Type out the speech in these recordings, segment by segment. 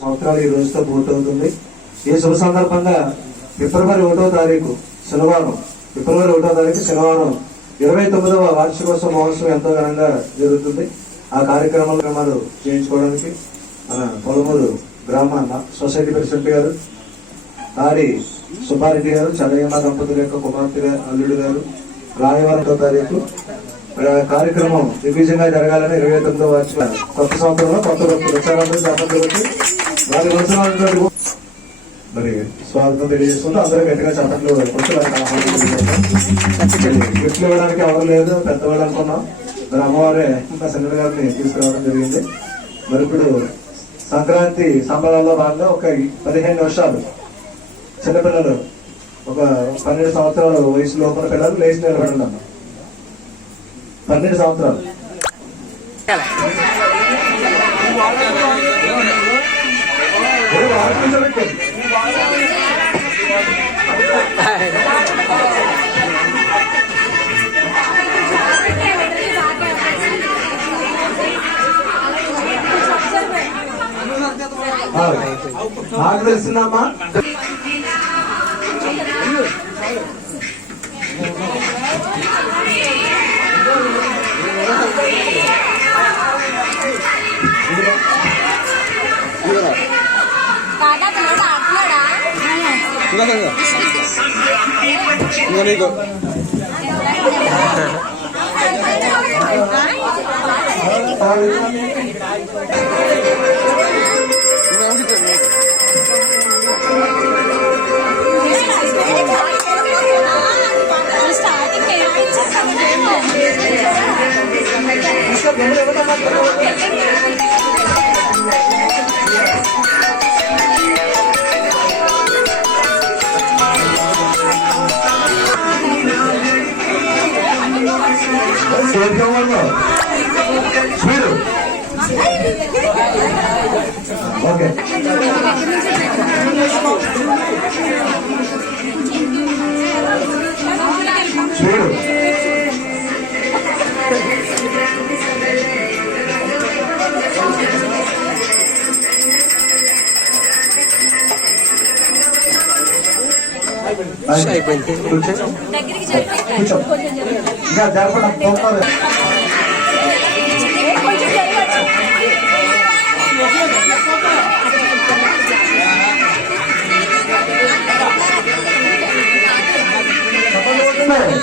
సంవత్సరాలు ఈ రోజుతో పూర్తవుతుంది. ఈ శుభ సందర్భంగా ఫిబ్రవరి 1వ తారీఖు శనివారం 29వ వార్షికోత్సవ మహోత్సవం ఎంతో ఘనంగా జరుగుతుంది. ఆ కార్యక్రమాలు చేయించుకోవడానికి మన పొలమూరు గ్రామ సొసైటీ ప్రెసిడెంట్ గారు ఆరి సుబ్బారెడ్డి గారు, చల్లయ్యమ్మ దంపతుల యొక్క కుమార్తె అల్లుడు గారు రాయవారం 1వ తారీఖు కార్యక్రమం దిగ్విజయంగా జరగాలని 29వ వార్షిక కొత్త సంవత్సరంలో కొత్త ప్రచారాలు దంపతులకి వారి వచ్చినటువంటి మరి స్వాగతం తెలియజేసుకుంటూ అందరూ గట్టిగా చప్పట్లు గిఫ్ట్లు ఇవ్వడానికి ఎవరు లేదు, పెద్దవాళ్ళు అనుకున్నాం. మరి అమ్మవారే సంగతి గారిని తీసుకురావడం జరిగింది. మరి ఇప్పుడు సంక్రాంతి సంబరాల్లో భాగంగా ఒక 15 నిమిషాలు చిన్నపిల్లలు ఒక 12 సంవత్సరాల వయసు లోపల పిల్లలు లేచి నిలబడండి అన్న. 12 సంవత్సరాలు నాకు తెలిసిందమ్మా. ఓకే చూడు ఇంకా జరపడం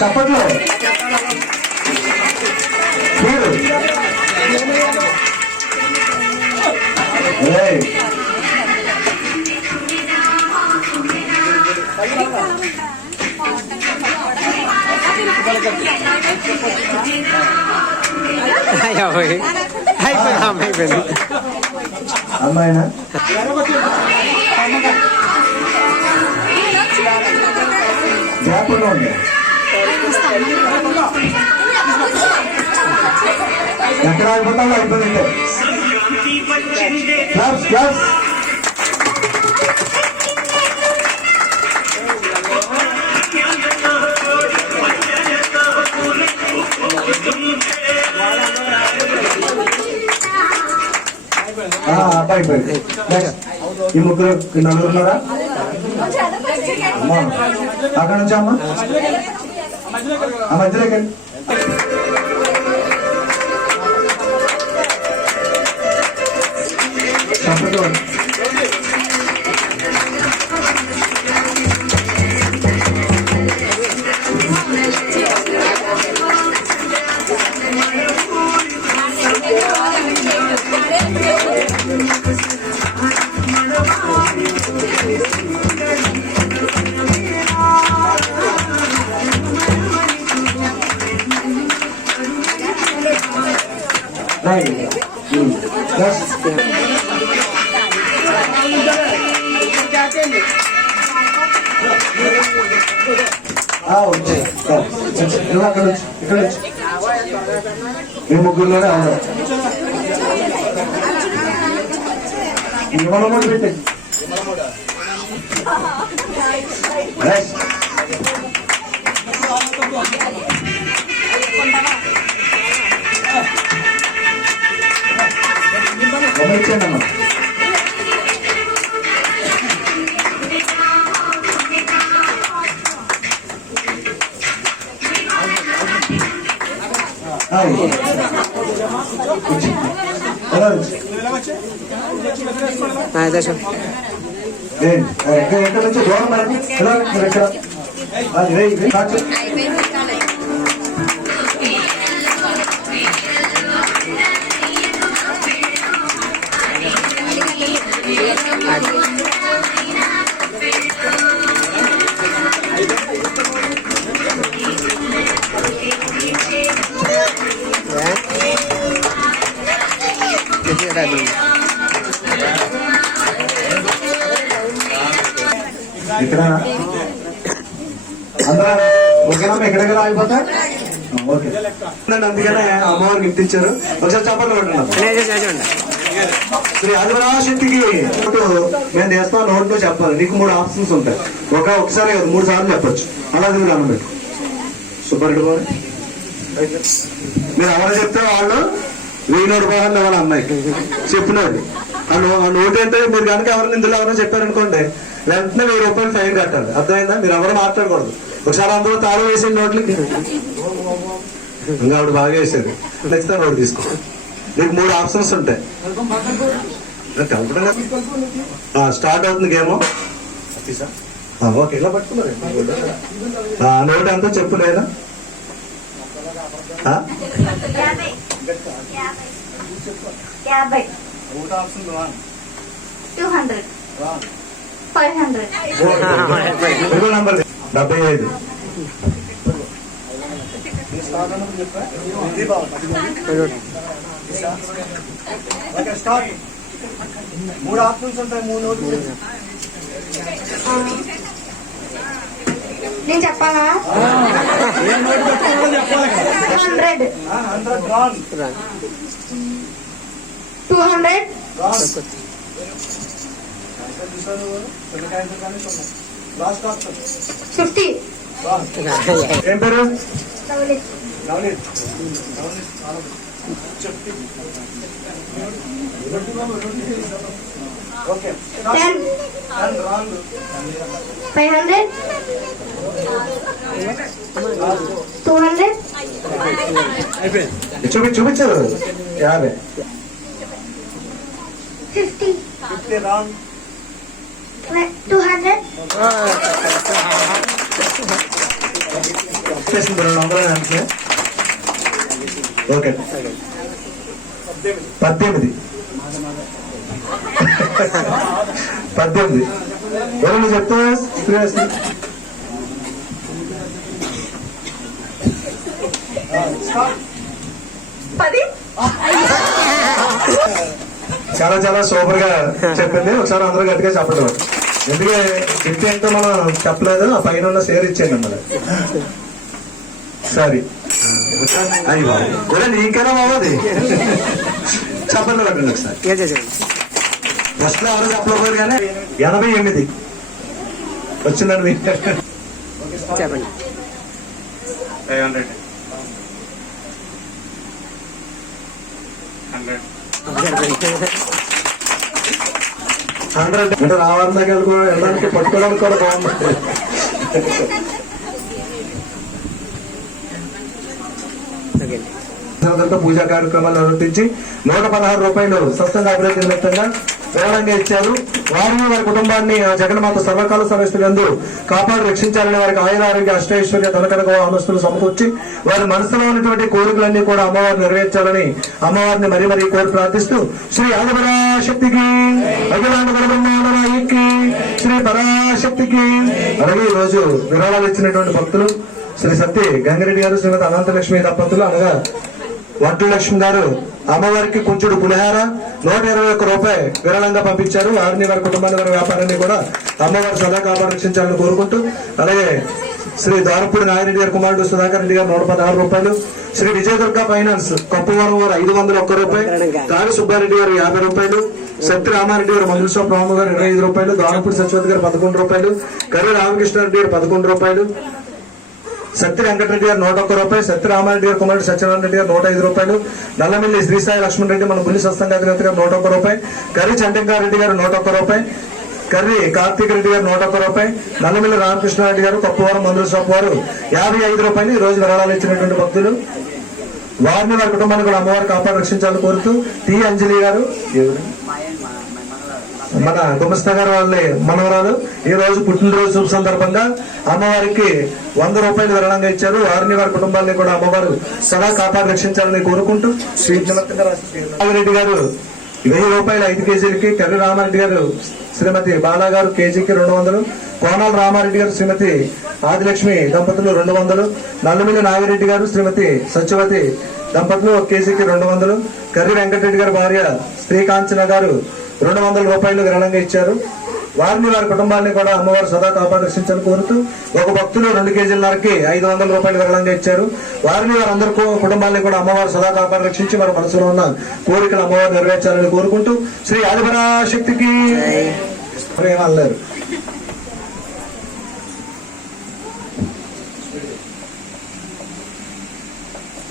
చప్పట్లో చూడు అమ్మాయినా జాపంలో ఉంది. ఎక్కడ ఆగిపోతావు అయిపోయింది. Claps claps. అయిపోయింది. ఈ ముగ్గురు నలుగురు ఉన్నారా అమ్మా? అక్కడ నుంచి అమ్మా ఆ మధ్యలోకి ఇక్కడ ఈ ముగ్గురులోనే ఉన్నారు. ఇవ్వడం పెట్టి గమనించండి అమ్మా. ఎక్కడి నుంచి దూరం ఇక్కడ అందరూ ఓకేనా? ఎక్కడెక్కడ అయిపోతా ఓకే. అందుకనే అమ్మవారికి గిఫ్ట్ ఇచ్చారు. ఒకసారి చెప్పండి కొట్టున్నాం. శ్రీ ఆదిపరాశక్తికి నేను చేస్తాను నోట్లో చెప్పాలి. నీకు 3 ఆప్షన్స్ ఉంటాయి. ఒకసారి కాదు 3 సార్లు చెప్పచ్చు. అలా మీరు అనబెట్టు సూపర్. మీరు ఎవరు చెప్తే వాళ్ళు 1000 రూపాయలు వాళ్ళ అమ్మాయికి చెప్పినది. ఆ నోటు ఏంటో మీరు కనుక ఎవరిని ఇందులో ఎవరైనా చెప్పారనుకోండి వెంటనే 1000 రూపాయలు ఫైన్ కట్టాలి. అర్థమైందా? మీరు ఎవరు మాట్లాడకూడదు. ఒకసారి అందరూ తాళం వేసిన నోట్లకి ఇంకా ఆవిడ బాగా వేసేది. నెక్స్ట్ టైం ఆవిడ తీసుకో. నీకు 3 ఆప్షన్స్ ఉంటాయి. స్టార్ట్ అవుతుంది గేమ్. ఓకే ఇలా పట్టుకున్నారు. నోట్ ఎంతో చెప్పు లేదా? 50 200 500 నంబర్ 75. మూడు ఆప్షన్స్ ఉంటాయి. 3 నోట్లు నేను చెప్పాలా? 100 200 లాస్ట్ ఆప్షన్ 50. ఏం పేరు? నవనీత్. ఓకే 10 500 200 చూపించారు 50 50 రాంగ్ 200 ఓకే 18 ఎవరైనా చెప్తా? చాలా చాలా సూపర్ గా చెప్పింది. ఒకసారి అందరూ గట్టిగా చెప్పండి. ఎందుకంటే గిఫ్ట్ ఏంటో మనం చెప్పలేదు. ఆ పైన ఉన్న షేర్ ఇచ్చేయండి అమ్మది. సరే అయ్యో కూడా నీకైనా బాగుంది. చెప్పండి పెట్టండి ఒకసారి. ఫస్ట్ లో ఎవరు చెప్పలేదు కానీ 88 వచ్చిందండి మీకు. చెప్పండి 100 అంటే రావాలని దగ్గర వెళ్ళడానికి పట్టుకోవడానికి కూడా బాగుంది. పూజా కార్యక్రమాలు నిర్వర్తించి 116 రూపాయలు స్వస్థంగా అభివృద్ధి నిమిత్తంగా విరాళంగా ఇచ్చారు. వారిని వారి కుటుంబాన్ని జగన్మాత సర్వకాల సమస్యలందు కాపాడు రక్షించాలని వారికి ఆయుర ఆరోగ్య అష్టైశ్వర్య ధనకనక ఆమస్తులు సమకూర్చి వారి మనసులో ఉన్నటువంటి కోరికలన్నీ కూడా అమ్మవారు నెరవేర్చాలని అమ్మవారిని మరీ మరీ కోరి ప్రార్థిస్తూ శ్రీ ఆదిపరాశక్తికి అఖిలాండ పరబ్రహ్మాండనాయకి శ్రీ పరాశక్తికి. అలాగే ఈ రోజు విరాళాలు ఇచ్చినటువంటి భక్తులు శ్రీ సత్తి గంగిరెడ్డి గారు, శ్రీమతి అనంతలక్ష్మి దంపతులు అనగా వడ్డు లక్ష్మి గారు అమ్మవారికి కొంచెడు పులిహార 121 రూపాయలు విరాళంగా పంపించారు. వారిని వారి కుటుంబాన్ని వారి వ్యాపారాన్ని కూడా అమ్మవారు సదా కాపాడు రక్షించాలని కోరుకుంటూ, అలాగే శ్రీ దారపూడి నాగిరెడ్డి గారి కుమారుడు సుధాకర్ రెడ్డి గారు 116 రూపాయలు, శ్రీ విజయదుర్గ ఫైనాన్స్ కప్పువరం వారు 501 రూపాయలు, కావి సుబ్బారెడ్డి గారు 50 రూపాయలు, సత్య రామారెడ్డి గారు మందుల షాప్ రాము గారు 25 రూపాయలు, దారపూడి సత్యవతి గారు 11 రూపాయలు, కర్రీ రామకృష్ణారెడ్డి గారు 11 రూపాయలు, సత్య వెంకటరెడ్డి గారు 101 రూపాయలు, సత్య రామారెడ్డి గారు కుమారుడు సత్యనారాయణ రెడ్డి గారు 105 రూపాయలు, నల్లమిల్లి శ్రీసాయి లక్ష్మణ్ రెడ్డి మన పులి స్వస్థంగా అధినేత గారు 101 రూపాయలు, కర్రీ చంటంకారెడ్డి గారు 101 రూపాయలు, కర్రీ కార్తీక్ రెడ్డి గారు 101 రూపాయలు, నల్లమిల్లి రామకృష్ణారెడ్డి గారు కప్పువారం మందుల షాప్ వారు 55 రూపాయలు ఈ రోజు విరాళాలు ఇచ్చినటువంటి భక్తులు. వారిని వారి కుటుంబాన్ని కూడా అమ్మవారు కాపాడి రక్షించాలని కోరుతూ టి అంజలి గారు ఎవరు? మన గుమస్తా గారు వాళ్ళ మనవరాలు ఈ రోజు పుట్టినరోజు శుభ సందర్భంగా అమ్మవారికి 100 రూపాయలు విరాళంగా ఇచ్చారు. వారిని వారి కుటుంబాన్ని కూడా అమ్మవారు సదా కాపాడి రక్షించాలని కోరుకుంటూ నాగిరెడ్డి గారు 1000 రూపాయలు 5 కేజీలకి, కర్రి రామారెడ్డి గారు శ్రీమతి బాలా గారు కేజీకి 200, కోనాల రామారెడ్డి గారు శ్రీమతి ఆదిలక్ష్మి దంపతులు 200, నల్లమిల్లి నాగిరెడ్డి గారు శ్రీమతి సత్యవతి దంపతులు 1 కేజీకి 200, కర్రి వెంకటరెడ్డి గారి భార్య శ్రీకాంచన గారు 200 రూపాయలు విరాళంగా ఇచ్చారు. వారిని వారి కుటుంబాన్ని కూడా అమ్మవారు సదా కాపాడి రక్షించాలని కోరుతూ ఒక భక్తులు 2 కేజీలకి 500 రూపాయలు విరాళంగా ఇచ్చారు. వారిని వారందరి కుటుంబాన్ని కూడా అమ్మవారు సదా కాపాడి రక్షించి వారి మనసులో ఉన్న కోరికలు అమ్మవారు నెరవేర్చాలని కోరుకుంటూ శ్రీ ఆదిపరాశక్తికి అన్నారు.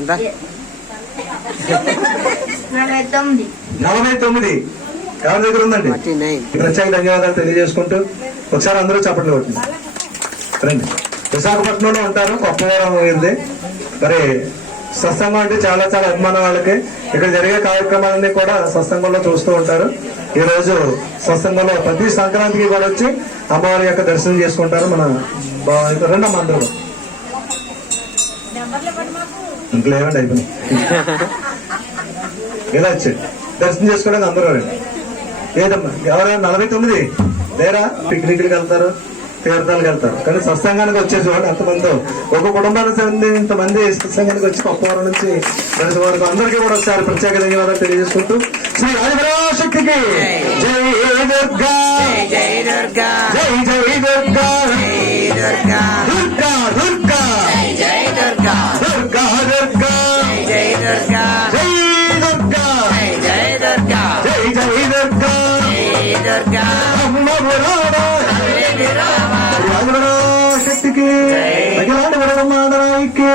ఎంత? 49. 49 ఎవరి దగ్గర ఉందండి? ప్రత్యేక ధన్యవాదాలు తెలియజేసుకుంటూ ఒకసారి అందరూ చప్పట్లు కొట్టింది. రండి. విశాఖపట్నంలో ఉంటారు, కొత్తవరం ఉంది. మరి సత్సంగం అంటే చాలా చాలా అభిమానం వాళ్ళకి. ఇక్కడ జరిగే కార్యక్రమాలన్నీ కూడా సత్సంగంలో చూస్తూ ఉంటారు. ఈ రోజు సత్సంగంలో ప్రతి సంక్రాంతికి కూడా వచ్చి అమ్మవారి యొక్క దర్శనం చేసుకుంటారు. మన రెండమ్మ అందరూ ఇంట్లో ఏమండి అయిపోయింది ఇలా వచ్చాడు దర్శనం చేసుకోవడానికి అందరూ రండి. ఏదమ్మా ఎవరైనా 49 లేరా? పిక్నిక్కి వెళ్తారు, తీర్థాలకు వెళ్తారు, కానీ సత్సంగానికి వచ్చేసి వాళ్ళు ఎంతమంది ఒక కుటుంబానికి చెందిన ఇంతమంది సత్సంగానికి వచ్చి కొత్తవరం నుంచి ప్రతి వరకు అందరికీ కూడా ఒకసారి ప్రత్యేక ధన్యవాదాలు తెలియజేసుకుంటూ శ్రీ ఆదిపరాశక్తికి జై దుర్గా జై దుర్గా జై జై దుర్గా దుర్గా దుర్గా దుర్గా జై దుర్గా దుర్గా దుర్గా జై దుర్గా జై దుర్గా జై దుర్గా జై జై దుర్గా దుర్గా అమ్మ శక్తికి అఖిలాండ బ్రహ్మాండనాయికి